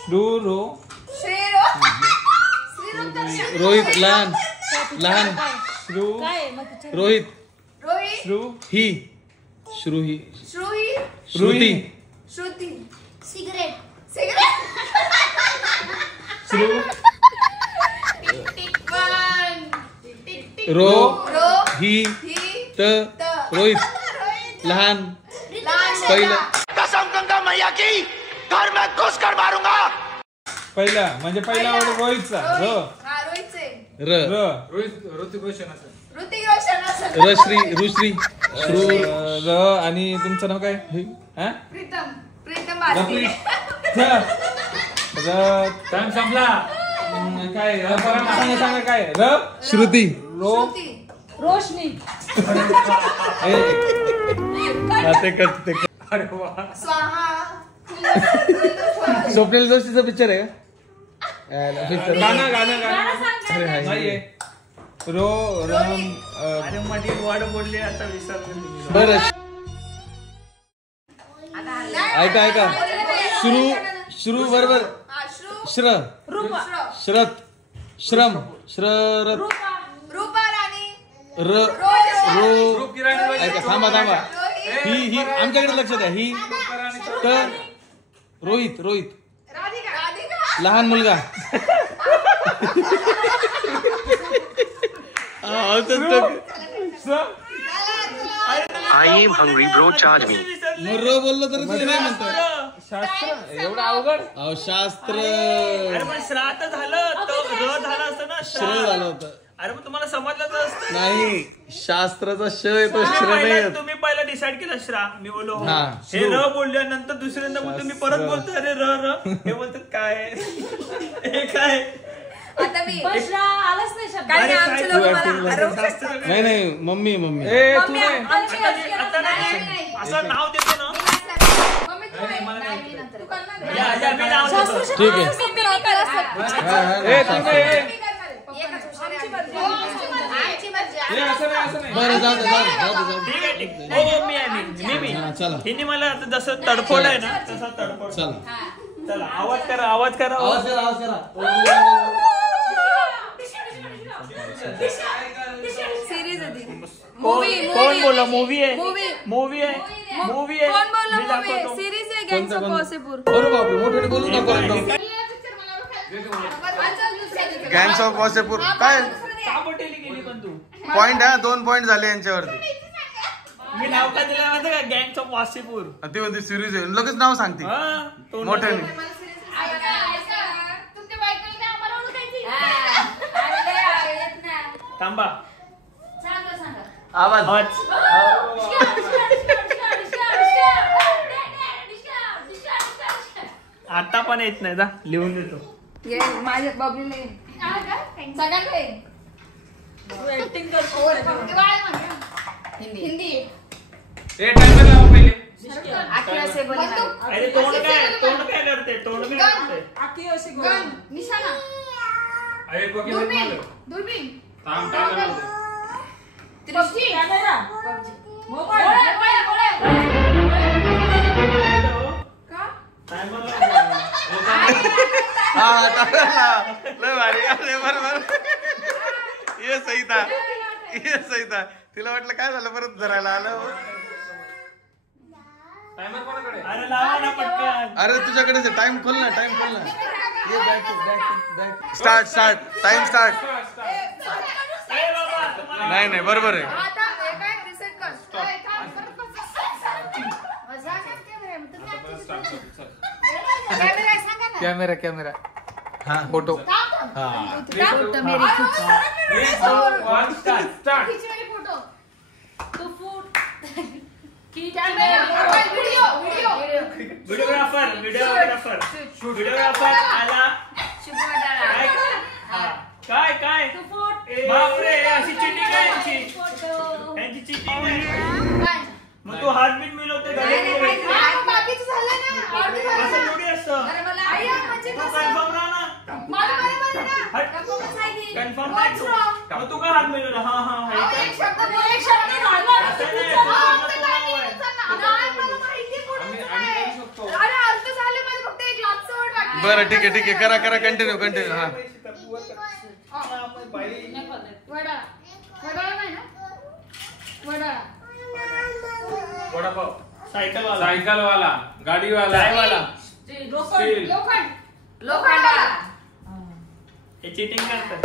श्रू रो श्रीरो रोहित लहान लहान श्रू रोहित रोहित श्रू ही श्रुही श्रुही श्रुती श्रुती सिगरेट श्रू रो रो ही ही त रोहित लहान पहिलं पहिला म्हणजे पहिला आवड रोहितचा र रोहितचे र र ऋतिक रोशन असं र श्री रुश्री श्रू र आणि तुमचं नाव काय हा प्रीतम भारती टाइम संपला काय सांगा काय र श्रुती रो श्रुती रोशनी ते कट ते अरे वा स्वाहा स्वप्नील जोशीचा पिक्चर आहे का पिक्चर गाणं गाणं गाणं नाहीये रो रम अरे मध्ये वर्ड बोलले आता विसरलो. बर ऐका ऐका श्रू श्रू बरोबर श्र श्रत श्रम श्ररत रूपा राणी र रो किराणी ऐका थांबा थांबा ही आमच्याकडे लक्ष द्या ही त रोहित रोहित राधिका लहान मुलगा I am hungry, bro. Charge me. र बोललो तर तुम्ही नाही म्हणताय शास्त्र एवढं अवघड अहो शास्त्र अरे पण श्राद्ध झालं तो र झाला असतं ना श्र झालं श्राद्ध. होतं अरे मग तुम्हाला समजलंच असतं. नाही शास्त्राचा श येतो श्र नाही पहिला येत. तुम्ही पहिला डिसाइड केलं श्रा मी बोललो हो. हा, हे र बोलल्यानंतर दुसऱ्यांदा बोलतो मी परत बोलतो अरे र र हे बोलतात काय हे काय आता मी आलाच नाही शब्द. काय अरे, नाही, आमचे काय लोक तू मला acting हरवू करते. शास्त्र काय? नाही नाही मम्मी मम्मी ए तू मम्मी, नाही आमची आता नाही, असं नाव देतो ना मम्मी तू आहे. नाही, मी नंतर. तू करणार आहे. या, मी नाव देतो. ठीक आहे मी करणार आहे. ए तू नाही ए. मी करणार आहे. एकच हुशार आहे आमची. आमची मर्जी. ए, असं नाही असं नाही बरं जाऊ दे जाऊ दे जाऊ दे जाऊ दे ठीक आहे ठीक आहे. हो मी आहे मी हा, चला हिने मला आता जसं तडफोड आहे ना तसं तडफोड चला चला आवाज करा आवाज करा आवाज करा आवाज करा सिरीज आहे ती. कोण बोला मूवी आहे Movie. मूवी आहे मूवी आहे कोण बोलला मी मूवी दाखवतो. सिरीज आहे गँग्स ऑफ वासेपूर. बरोबर बापरे मोठे बोलू नको एकदम गँग्स ऑफ वासेपूर काय का बोटेली गेली पण तू पॉइंट आहे 2 पॉइंट झाले यांच्यावरती मी नाव का दिलं माहिती का गँग्स ऑफ वासेपूर ती म्हणते सिरीज आहे लगेच नाव सांगते हा तो मोठ्याने थांबा आवाज आवाज आता पण येत नाही जा लिहून देतो ये माझ्या बबलीला सगळ्यांना ये. हिंदी ए टाइमर लावा पहिले अरे तोंड काय करते तोंड काय करते गन निशाणा अरे पकडून दुर्बीन मारलं. दुर्बीन थांब टाइमर दृष्टी हा लय भारी अरे बरोबर ये सहिता तिला वाटलं काय झालं परत धरायला आलं टाइमर कोणाकडे अरे लावा ना पटकन अरे तुझ्याकडेच टाइम खोल ना ये बॅक स्टार्ट टाइम स्टार्ट अरे बाबा तुम्हाला नाही बरोबर आहे आता हे काय रिसेट कर कॅमेरा कॅमेरा हा फोटो व्हिडिओग्राफर आला काय काय बापरे अशी चिटिंग आहे यांची चिटिंग आहे मग तू हात बीट मिळवते बाकीचं झालं ना असं थोडी असतं कन्फर्म What's wrong? मग तू का हात मिळवला? हा हा अहो, एक शब्द बोल, एक शब्द झाला. नाही, मला माहिती पुढचं काय. अरे अर्थ झाले मला फक्त एक लास्ट वर्ड बाकी. बरं ठीक आहे करा कंटिन्यू हा वडा वडाळा नाही ना वडाळा वडापाव, सायकलवाला, गाडीवाला, चायवाला. लोखंड लोखंडा. हे चिटिंग करतात.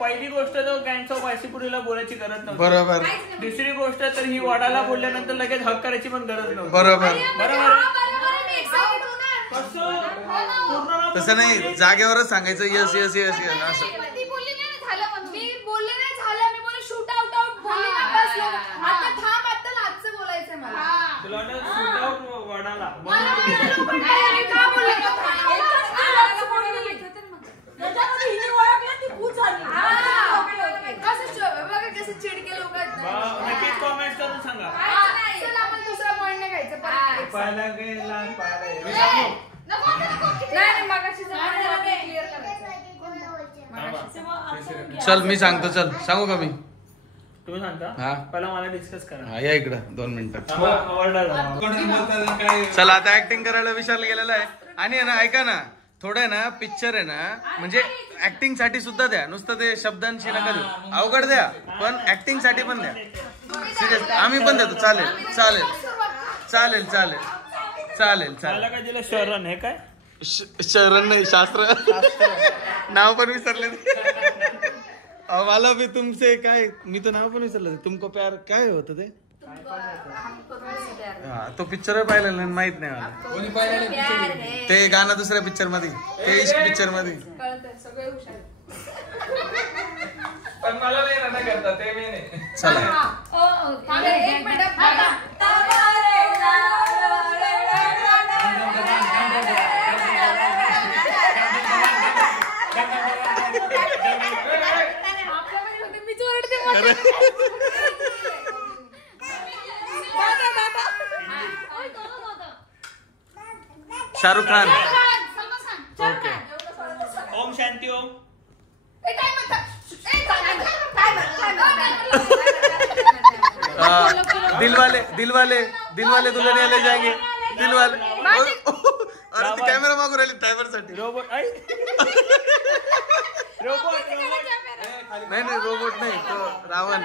पहिली गोष्ट तर गँग्स ऑफ वाशीपुरीला बोलायची गरज नव्हती. बरोबर दुसरी गोष्ट तर ही वडाला बोलल्यानंतर लगेच हक करायची पण गरज नव्हती. बरोबर कसं पूर्ण नाव तसं नाही जागेवरच सांगायचं यस यस यस यस असं ती बोलली नाही ना झालं म्हणून. मी बोलले नाही झालं मी बोलले शूट आउट बोलली ना बस लोक. आता थांब आता लाजचं बोलायचंय मला. तुला वाटलं shoot out वडाला. मला वाटलं लोखंडा. नाही, का बोलले लोखंडा? लाजचं बोलली. त्याच्यामध्ये हिने ओळखलं ती खूप झाली. बघा कसं चिडके लोक आहेत ना. नक्कीच कॉमेंट करून सांगा. चल आपण दुसरा पॉइंट नाही घ्यायचं परत. पाहायला गेला नको नाही मगाशी क्लिअर करायचं. चल मी सांगतो सांगू का मी तुम्ही सांगता हा. पहिला मला डिस्कस करा. हा या इकडं 2 मिनिटं काय चला आता ऍक्टिंग करायला विचारलं गेलेलं आहे आणि आहे ना ऐका ना थोडं आहे ना पिक्चर आहे ना म्हणजे ऍक्टिंग साठी सुद्धा द्या नुसतं ते शब्दांशी नका देऊ अवघड द्या पण ऍक्टिंग साठी पण द्या सिरियस आम्ही पण देतो चालेल चालेल चालेल चालेल चालेल मला चालेल काय दिलं शरण हे काय शरण नाही शास्त्र नाव पण विसरले मला भी तुमचे काय मी तर नाव पण विसरलं तुमको प्यार काय होतं ते हा तो पिक्चर पाहिलेला नाही माहित नाही मला ते गाणं दुसऱ्या पिक्चर मध्ये ते इश्क पिक्चर मध्ये सगळे हुशार. पण मला नाही रन करता ते मी नाही. चला एक मिनिट मीच ओरडते शाहरुख खान ओके ओम शांती ओम दिलवाले दुल्हनिया ले जाएंगे दिलवाले अरे ती कॅमेरा मागून राहिली ड्रायव्हर साठी रोबोट नाही रोबोट नाही तो रावण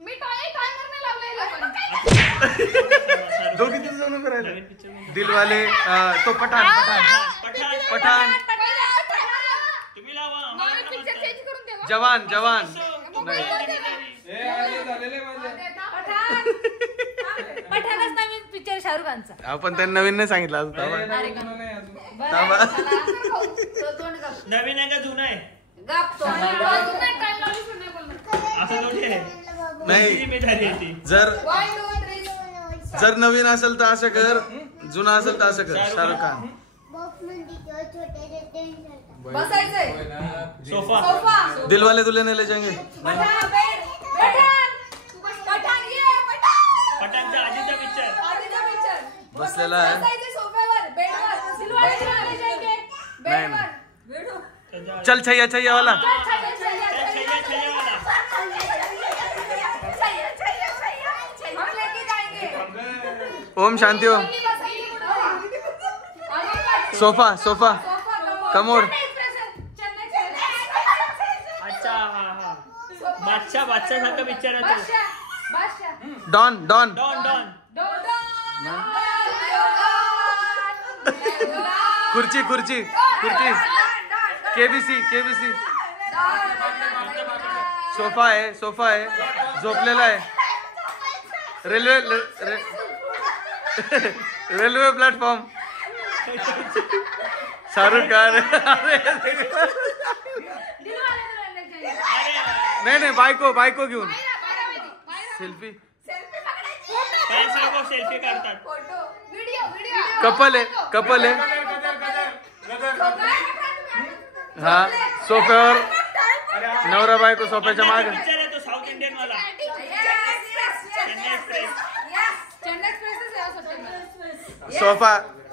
मी टायमर नाही लावलेला दोघी तिथे जाऊन उभे राहिले दिलवाले तो पठाण तुम्ही लावा पिक्चर चेंज करून दे जवान नाही पठाणच नवीन पिक्चर शाहरुख खानचा. आपण त्यांना नवीन नाही सांगितलं अजून थांबा. नवीन आहे का जुना आहे असं थोडी आहे नाही जिम्मेदारी आहे ती. जर नवीन असेल तर असं कर जुना असेल तर असं कर शाहरुख खान बसायचंय सोफा दिलवाले दुल्हनिया ले जाएंगे पठाणचा आधीचा पिक्चर बसलेला आहे नाही चल छैया वाला ओम शांती ओम सोफा कमोड अच्छा हा बादशाह सारखा पिक्चर आहे तो. डॉन डॉन खुर्ची केबीसी सोफा आहे झोपलेला आहे रेल्वे प्लॅटफॉर्म शाहरुख खान नाही बायको घेऊन सेल्फी सेल्फी काढतात कपल आहे हा सोफ्यावर नवरा बायको सोफ्याच्या मागे पिक्चर आहे तो साऊथ इंडियन वाला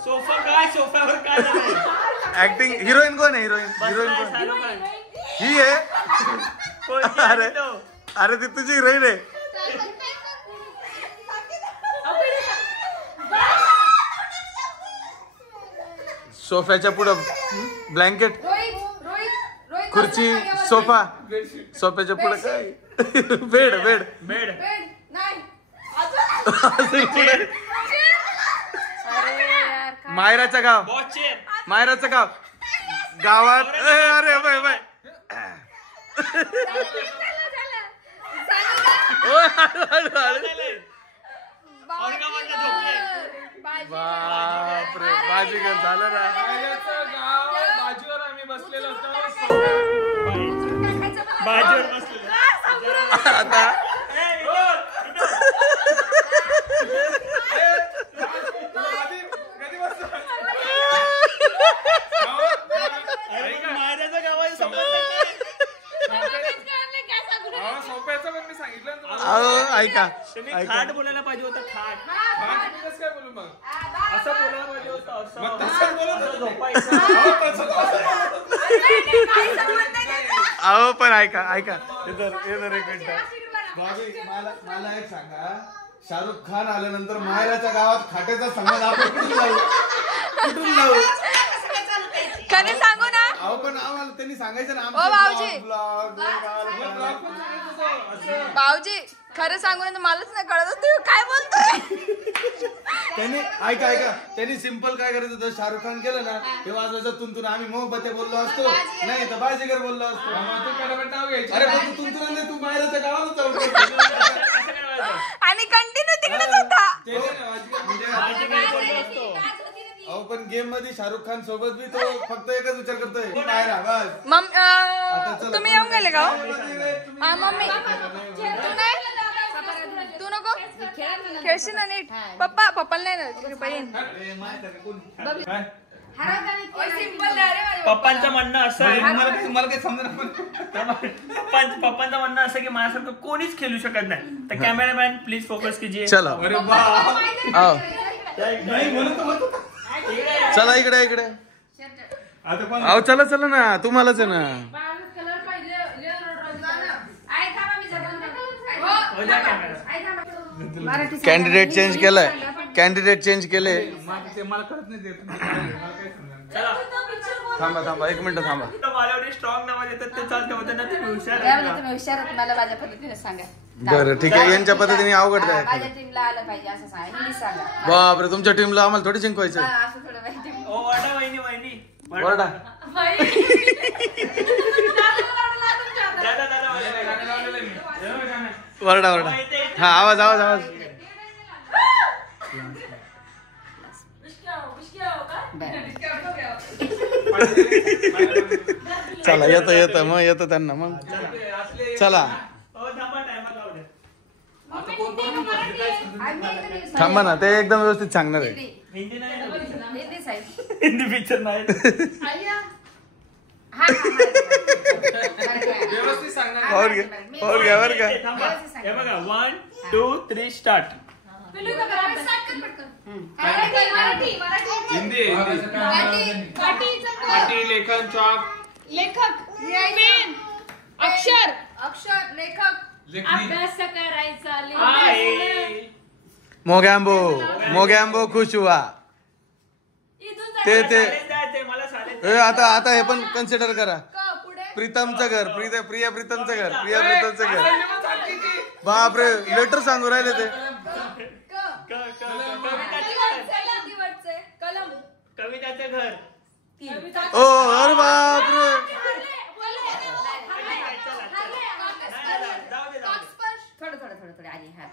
सोफा काय सोफ्यावर काय झालंय? ऍक्टिंग हिरोईन कोण आहे? हिरोईन कोण? शाहरुख खान. ही आहे. कोणती अरे आहे तो? अरे ती तुझी हिरोईन आहे. सोफ्याच्या पुढं ब्लँकेट, खुर्ची, सोफा, सोफ्याच्या पुढं काय? Bed bed bed. मायराचं गाव, बॉस चेअर. मायराचं गाव, गावात अरे बाय बाय. औरंगाबादला झोपले. बापरे बाजीगर झालं ना. बाजूवर आम्ही बसलेलो असतो. बाजीवर बसलेले. आता मायऱ्याचं गाव आहे सोप्याचं पण मी सांगितलं ना तुम्हाला. अहो ऐका तुम्ही ऐका. खाट बोलायला पाहिजे होता. खाट मी कसं काय बोलू मग? असं बोलायला पाहिजे होतं. मग तसंच बोलत असं होतो. झोपायचं. अहो पण ऐका ऐका इधर एक मिनिट. भाभी मला एक सांगा, शाहरुख खान आल्यानंतर मायराच्या गावात खाट्याचा संबंध आपण कुठून लावू? कुठून लावू? खरं सांगू ना, अहो पण आम्हाला त्यांनी सांगायचं ना ओ भाऊजी. भाऊजी खरं सांगू ना, मलाच नाही कळत तू काय बोलतोय. त्यांनी ऐका ऐका त्यांनी सिंपल काय करायचं होतं, शाहरुख खान केलं ना हे वाजवायचं तुंतून, आम्ही मोहब्बते बोललो असतो, नाही तर बाजीगर बोललो असतो. तू पटापट नाव घ्यायची. अरे पण तू तुंतून नाही, तू मायराच्या गावाला जाऊ. आणि कंटिन्यू तिकडेच होता. अहो पण गेम मध्ये शाहरुख खान सोबत बी तो फक्त एकच विचार करतोय, मायरा बस. तुम्ही येऊन गेले का? हा मम्मी तू नाही, तू नको खेळशील ना नीट. पप्पाला नाही पप्पांचं म्हणणं असं आहे, मला काही समजा. पप्पांचं म्हणणं असं की माझ्यासारखं कोणीच खेळू शकत नाही. तर कॅमेरामॅन प्लीज फोकस कीजिए. चला चला इकडे इकडे. अहो चला चला ना, तुम्हालाच आहे ना. कॅन्डिडेट चेंज केलंय, कॅन्डिडेट चेंज केले. मला कळत नाही ते. थांबा थांबा एक मिनिट थांबा. मला एवढे स्ट्रॉंग नाव येतात ते चालते होते ना, तुम्ही हुशार त्यामुळे आहे तुम्ही ना. हुशार आहात, मला माझ्या पद्धतीने सांगा. बरं ठीक आहे, यांच्या पद्धतीने अवघड हा, आहे. माझ्या टीमला आलं पाहिजे असं सांगा. हिंदी सांगा. बापरे तुमच्या टीमला आम्हाला थोडी जिंकवायचं. हा, असं थोडं पाहिजे. ओ वाटा वहिनी वहिनी वरडा दादा दादा वरडा वरडा. हा आवाज आवाज आवाज. चला येतं येतं मग येतं त्यांना मग. चला थांबा ना, ते एकदम व्यवस्थित सांगणार आहे. हिंदी नाही ना? हिंदी साहेब. हिंदी पिक्चर नाही. व्यवस्थित सांगणार. और घ्या बरं का. थांबा. हे बघा 1 2 3 स्टार्ट. हिंदी पाटी लेखन चॉक लेखक, पेन, अक्षर, लेखक, अभ्यास करायचा, मोगॅम्बो मोगॅम्बो खुश हुआ. ते मला शाळेत ए, आता हे पण कन्सिडर करा. प्रीतमचं घर, प्रिया प्रीतमचं घर, प्रिया प्रीतमचं घर. बापरे लेटर सांगू राहिले ते. कविताचं घर. ओ अरे बापरे. थोडं आधी. हा,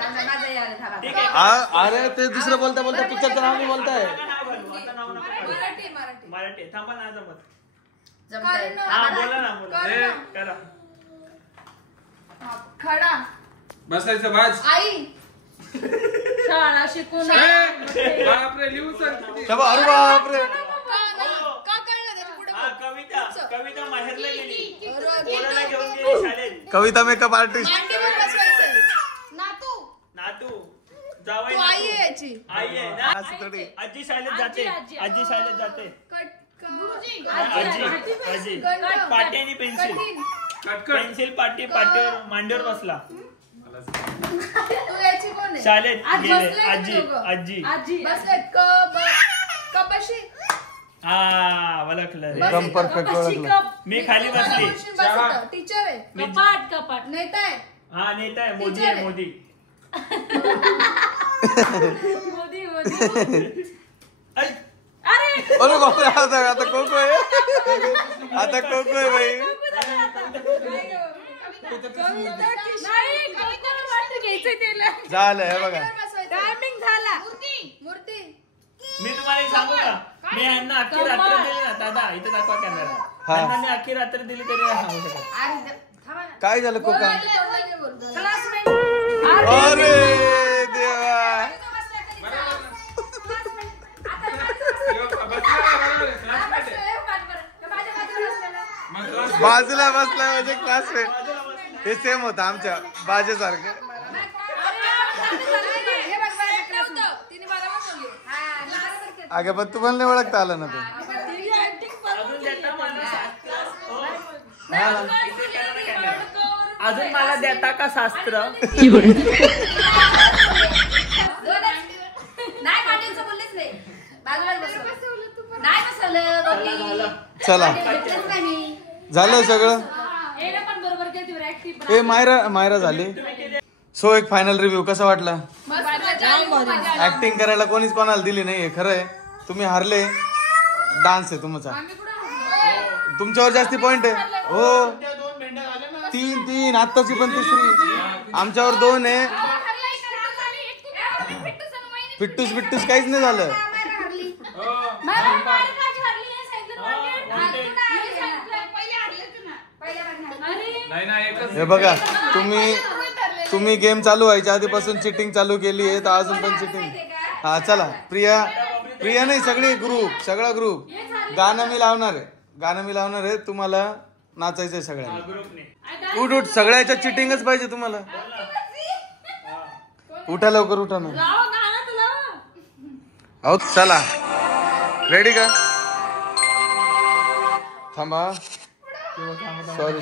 थांबा, माझं यार, थांबा. अरे ते दुसरं बोलता बोलता पिक्चरचं नाव नाही बोलताय. मराठी थांबा ना जमत. जमतंय. हा बोला ना बोला. करा. खडा, बसायचं बाज. आई, शाळा शिकून बापरे लिहून सांग. अरे बापरे. हा कविता माहेरला गेली, पोराला घेऊन गेली शाळेत. कविता मेकअप आर्टिस्ट. नातू जावई तू आई आहे याची. आई आहे ना. आजी शाळेत जाते. आजी शाळेत जाते. आजी पाटी आणि पेन्सिल. पेन्सिल पाटी पाटीवर मांडीवर बसला. तू याची कोण आहे? शाळेत गेले. बसले आजी बसलेत कपाशी. हा ओळखलं रे. एकदम परफेक्ट ओळखलं. मी खाली बसली. टीचर आहे. कपाट नेता आहे. हा नेता आहे. मोदी आहे. मोदी. अरे बापरे, आता कोको आहे. आता कोको आहे बाई. झालं हे बघा. टायमिंग झाला. मूर्ती. मी तुम्हाला एक सांगू का, मी यांना अख्खी रात्र दिली ना दादा, इथे दाखवा कॅमेरा. यांना मी अख्खी रात्र दिली तरी नाही सांगू शकत. काय झालं कोका? अरे देवा, बाजूला बसला म्हणजे क्लासमेट. हे सेम होतं आमच्या बाजेसारखं. अगं पण तुम्हाला नाही ओळखता आलं ना ते. अजून मला देता का शास्त्र? नाही पाटीलचं बोललेच नाही. बाजूला बसवलं. नाही बसवलं. चला झालं सगळं. ए मायरा झाली. सो एक फायनल रिव्ह्यू कसा वाटला? ऍक्टिंग करायला कोणीच कोणाला दिली नाहीये. खरं आहे तुम्ही हारले. डान्स आहे तुमचा. तुमच्यावर जास्ती पॉइंट आहे. हो 3 आत्ताची पण तिसरी. आमच्यावर 2 आहे. फिट्टूस काहीच नाही झालं. हे बघा तुम्ही गेम चालू व्हायच्या आधीपासून चिटिंग चालू केली आहे, तर अजून पण चिटिंग. हा चला प्रिया नाही, सगळा ग्रुप गाणं मी लावणार आहे. तुम्हाला नाचायचंय सगळ्यांना. उठ सगळ्याच्या चिटिंगच पाहिजे तुम्हाला. उठा लवकर, उठा ना. अहो चला रेडी का? थांबा. सॉरी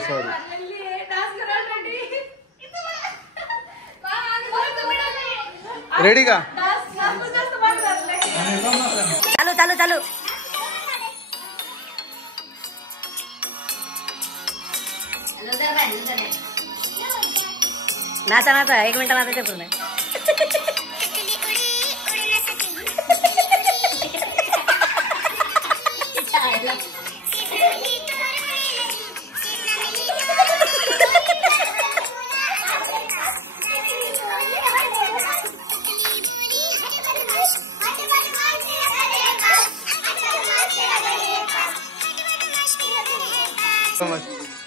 रेडी का? चालू नाचा 1 मिनिट नाचायचं पूर्ण.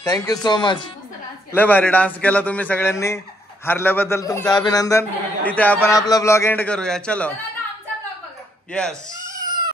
Thank you so much. लय भारी डान्स केला तुम्ही सगळ्यांनी. हारल्याबद्दल तुमचं अभिनंदन. इथे आपण आपला ब्लॉग एंड करूया. चलो. येस.